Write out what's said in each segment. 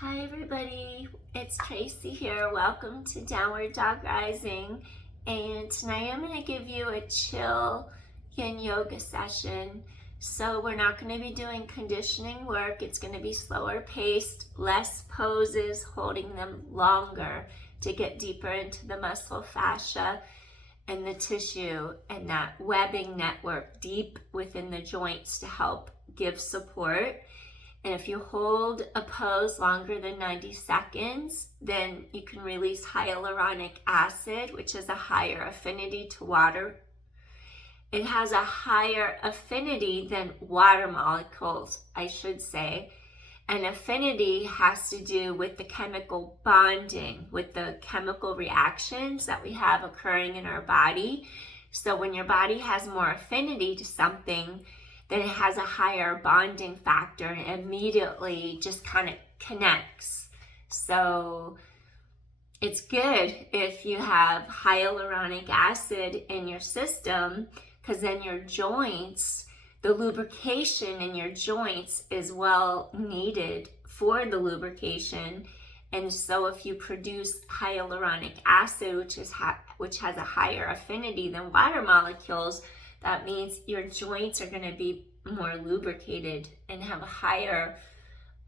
Hi everybody, it's Traci here. Welcome to Downward Dog Rising. And tonight I'm going to give you a chill Yin Yoga session. So we're not going to be doing conditioning work. It's going to be slower paced, less poses, holding them longer to get deeper into the muscle fascia and the tissue and that webbing network deep within the joints to help give support. And if you hold a pose longer than 90 seconds, then you can release hyaluronic acid, which has a higher affinity to water. It has a higher affinity than water molecules, I should say. And affinity has to do with the chemical bonding, with the chemical reactions that we have occurring in our body. So when your body has more affinity to something, then it has a higher bonding factor and immediately just kind of connects. So it's good if you have hyaluronic acid in your system, because then your joints, the lubrication in your joints is well needed for the lubrication. And so if you produce hyaluronic acid, which has a higher affinity than water molecules, that means your joints are going to be more lubricated and have a higher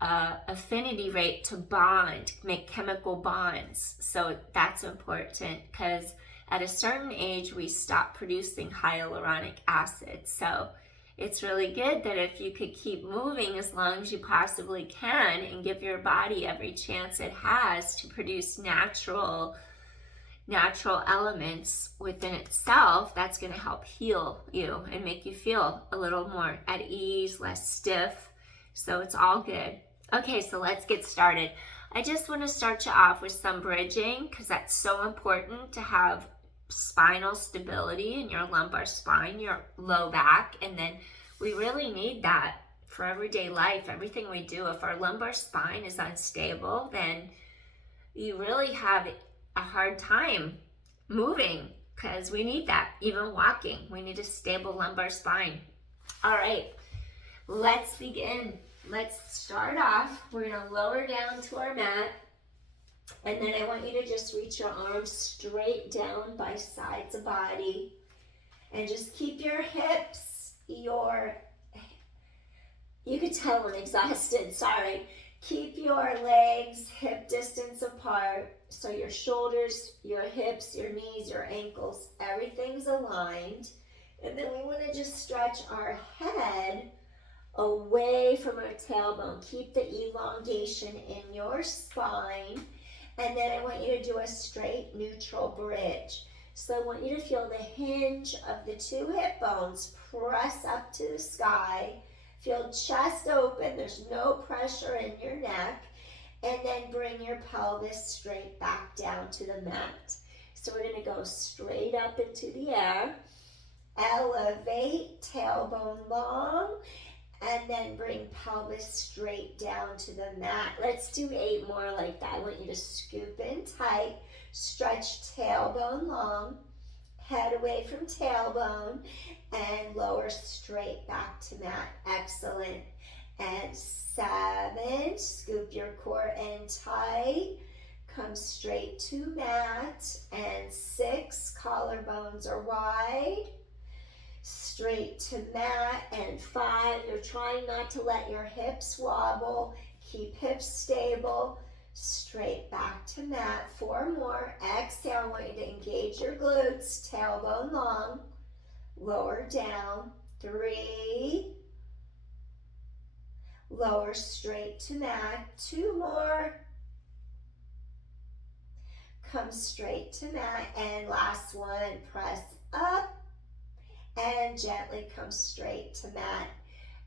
affinity rate to bond, make chemical bonds. So that's important because at a certain age, we stop producing hyaluronic acid. So it's really good that if you could keep moving as long as you possibly can and give your body every chance it has to produce natural elements within itself, that's going to help heal you and make you feel a little more at ease, less stiff. So it's all good. Okay, so let's get started. I just want to start you off with some bridging because that's so important to have spinal stability in your lumbar spine, your low back, and then we really need that for everyday life, everything we do. If our lumbar spine is unstable, then you really have a hard time moving because we need that. Even walking, we need a stable lumbar spine. All right, let's begin. Let's start off. We're going to lower down to our mat, and then I want you to just reach your arms straight down by sides of body and just keep your hips, you could tell I'm exhausted, sorry. Keep your legs hip distance apart, so your shoulders, your hips, your knees, your ankles, everything's aligned. And then we want to just stretch our head away from our tailbone. Keep the elongation in your spine. And then I want you to do a straight neutral bridge. So I want you to feel the hinge of the two hip bones press up to the sky. Feel chest open, there's no pressure in your neck, and then bring your pelvis straight back down to the mat. So we're going to go straight up into the air, elevate, tailbone long, and then bring pelvis straight down to the mat. Let's do 8 more like that. I want you to scoop in tight, stretch tailbone long, head away from tailbone, and lower straight back to mat. Excellent. And 7, scoop your core in tight, come straight to mat. And 6, collarbones are wide, straight to mat. And 5, you're trying not to let your hips wobble, keep hips stable, straight back to mat. 4 more. Exhale, I want you to engage your glutes, tailbone long, lower down. 3, lower straight to mat. 2 more, come straight to mat. And last one, press up and gently come straight to mat.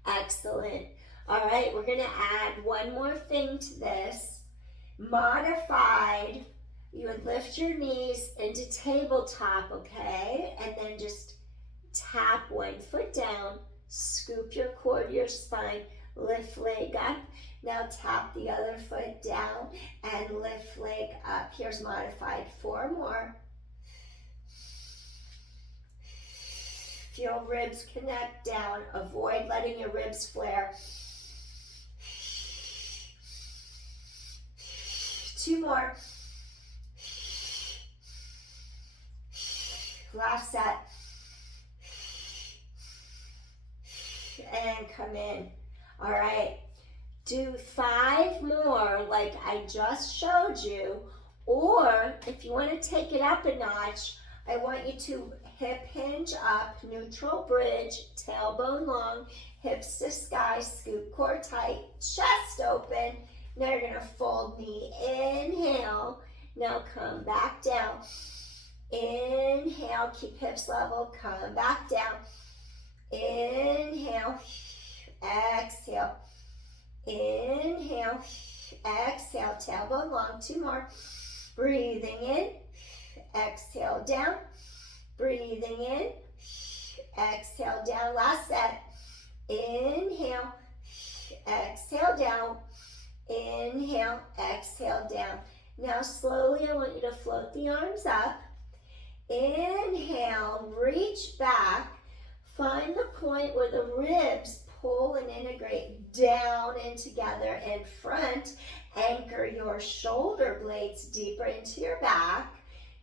Excellent. All right, we're going to add one more thing to this. Modified, you would lift your knees into tabletop, okay? And then just tap one foot down, scoop your core to your spine, lift leg up. Now tap the other foot down and lift leg up. Here's modified. 4 more. Feel ribs connect down. Avoid letting your ribs flare. 2 more. Last set. And come in. All right. Do 5 more like I just showed you. Or if you want to take it up a notch, I want you to hip hinge up, neutral bridge, tailbone long, hips to sky, scoop core tight, chest open. Now you're going to fold knee, inhale. Now come back down. Inhale, keep hips level, come back down. Inhale, exhale. Inhale, exhale, tailbone long, 2 more. Breathing in, exhale down. Breathing in, exhale down. Last set. Inhale, exhale down. Inhale, exhale down. Now slowly I want you to float the arms up. Inhale, reach back. Find the point where the ribs pull and integrate down and together in front. Anchor your shoulder blades deeper into your back.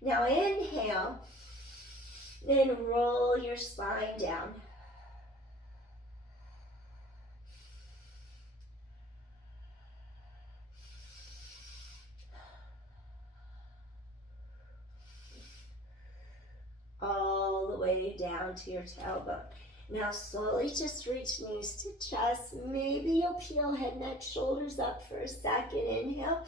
Now inhale, then roll your spine down. All the way down to your tailbone. Now slowly just reach knees to chest. Maybe you'll peel head, neck, shoulders up for a second. Inhale.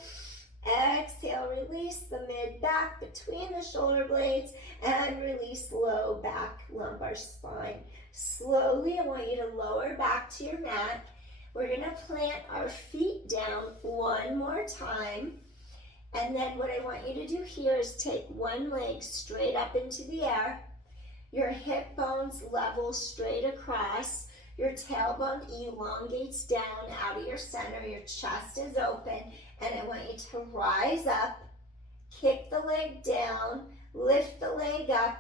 Exhale, release the mid back between the shoulder blades and release low back lumbar spine. Slowly, I want you to lower back to your mat. We're going to plant our feet down 1 more time. And then what I want you to do here is take one leg straight up into the air. Your hip bones level straight across. Your tailbone elongates down out of your center. Your chest is open. And I want you to rise up, kick the leg down, lift the leg up,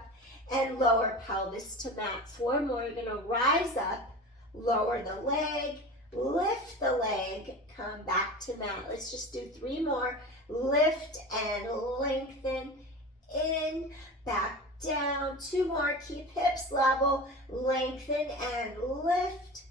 and lower pelvis to mat. 4 more. You're going to rise up, lower the leg, lift the leg, come back to mat. Let's just do 3 more. Lift and lengthen, in, back, down. 2 more. Keep hips level, lengthen and lift.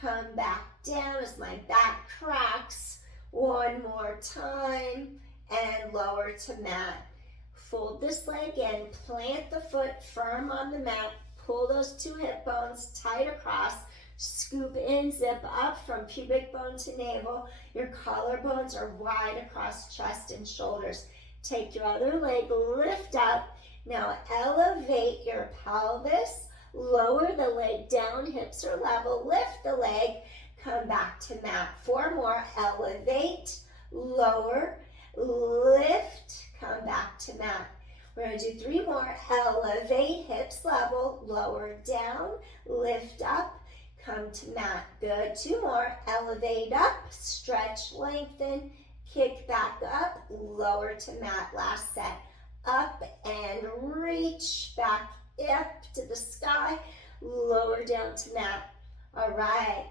Come back down as my back cracks. 1 more time and lower to mat. Fold this leg in, plant the foot firm on the mat, pull those 2 hip bones tight across, scoop in, zip up from pubic bone to navel. Your collarbones are wide across chest and shoulders. Take your other leg, lift up. Now elevate your pelvis, lower the leg down, hips are level, lift the leg, come back to mat. 4 more. Elevate, lower, lift, come back to mat. We're going to do 3 more. Elevate, hips level, lower down, lift up, come to mat. Good. 2 more. Elevate up, stretch, lengthen, kick back up, lower to mat. Last set. Up and reach back up to the sky, lower down to mat. All right.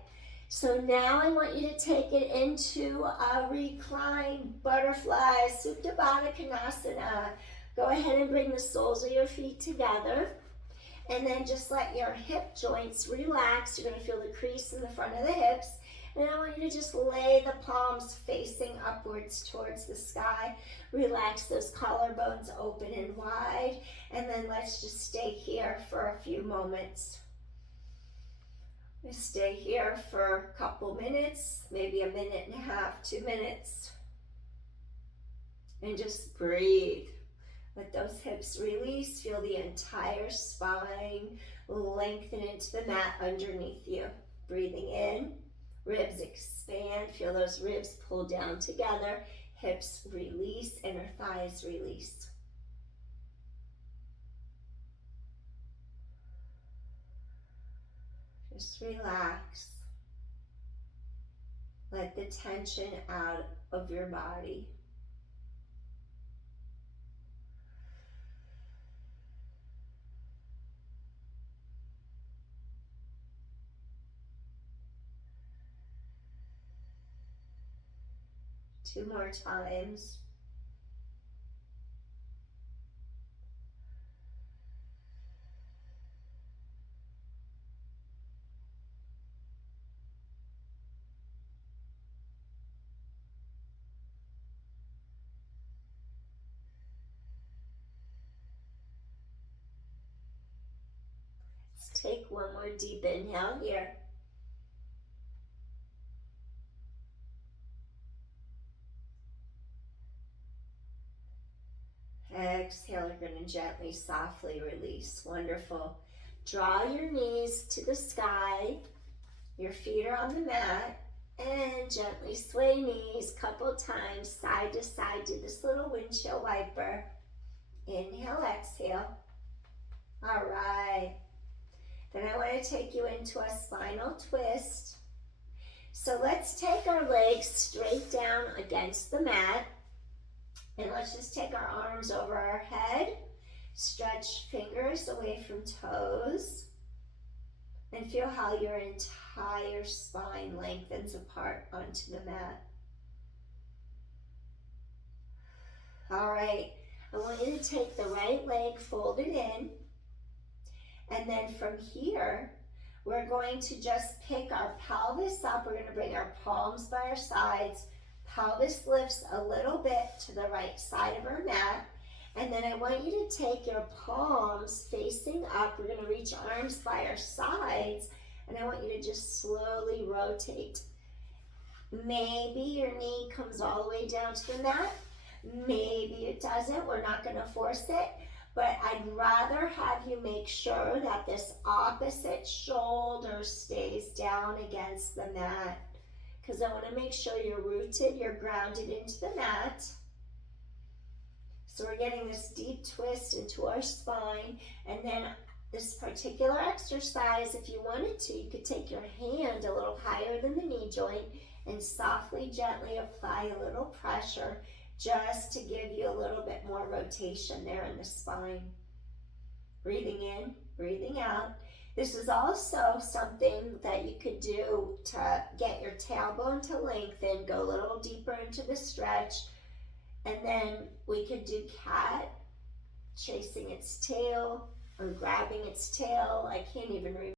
So now I want you to take it into a recline butterfly, Supta Baddha Konasana. Go ahead and bring the soles of your feet together. And then just let your hip joints relax. You're going to feel the crease in the front of the hips. And I want you to just lay the palms facing upwards towards the sky. Relax those collarbones open and wide. And then let's just stay here for a few moments. Stay here for a couple minutes, maybe 1.5 minutes, 2 minutes. And just breathe. Let those hips release. Feel the entire spine lengthen into the mat underneath you. Breathing in, ribs expand. Feel those ribs pull down together. Hips release, inner thighs release. Just relax. Let the tension out of your body. Two more times. take one more deep inhale here. Exhale, you're going to gently, softly release. Wonderful. Draw your knees to the sky. Your feet are on the mat. And gently sway knees a couple times, side to side. Do this little windshield wiper. Inhale, exhale. All right. Then I want to take you into a spinal twist. So let's take our legs straight down against the mat. And let's just take our arms over our head. Stretch fingers away from toes. And feel how your entire spine lengthens apart onto the mat. All right, I want you to take the right leg, fold it in. And then from here, we're going to just pick our pelvis up. We're going to bring our palms by our sides. Pelvis lifts a little bit to the right side of our mat. And then I want you to take your palms facing up. We're going to reach arms by our sides. And I want you to just slowly rotate. Maybe your knee comes all the way down to the mat. Maybe it doesn't. We're not going to force it. But I'd rather have you make sure that this opposite shoulder stays down against the mat. Because I want to make sure you're rooted, you're grounded into the mat. So we're getting this deep twist into our spine. And then this particular exercise, if you wanted to, you could take your hand a little higher than the knee joint and softly, gently apply a little pressure just to give you a little bit more rotation there in the spine. Breathing in, breathing out. This is also something that you could do to get your tailbone to lengthen, go a little deeper into the stretch. And then we could do cat, chasing its tail or grabbing its tail. I can't even remember.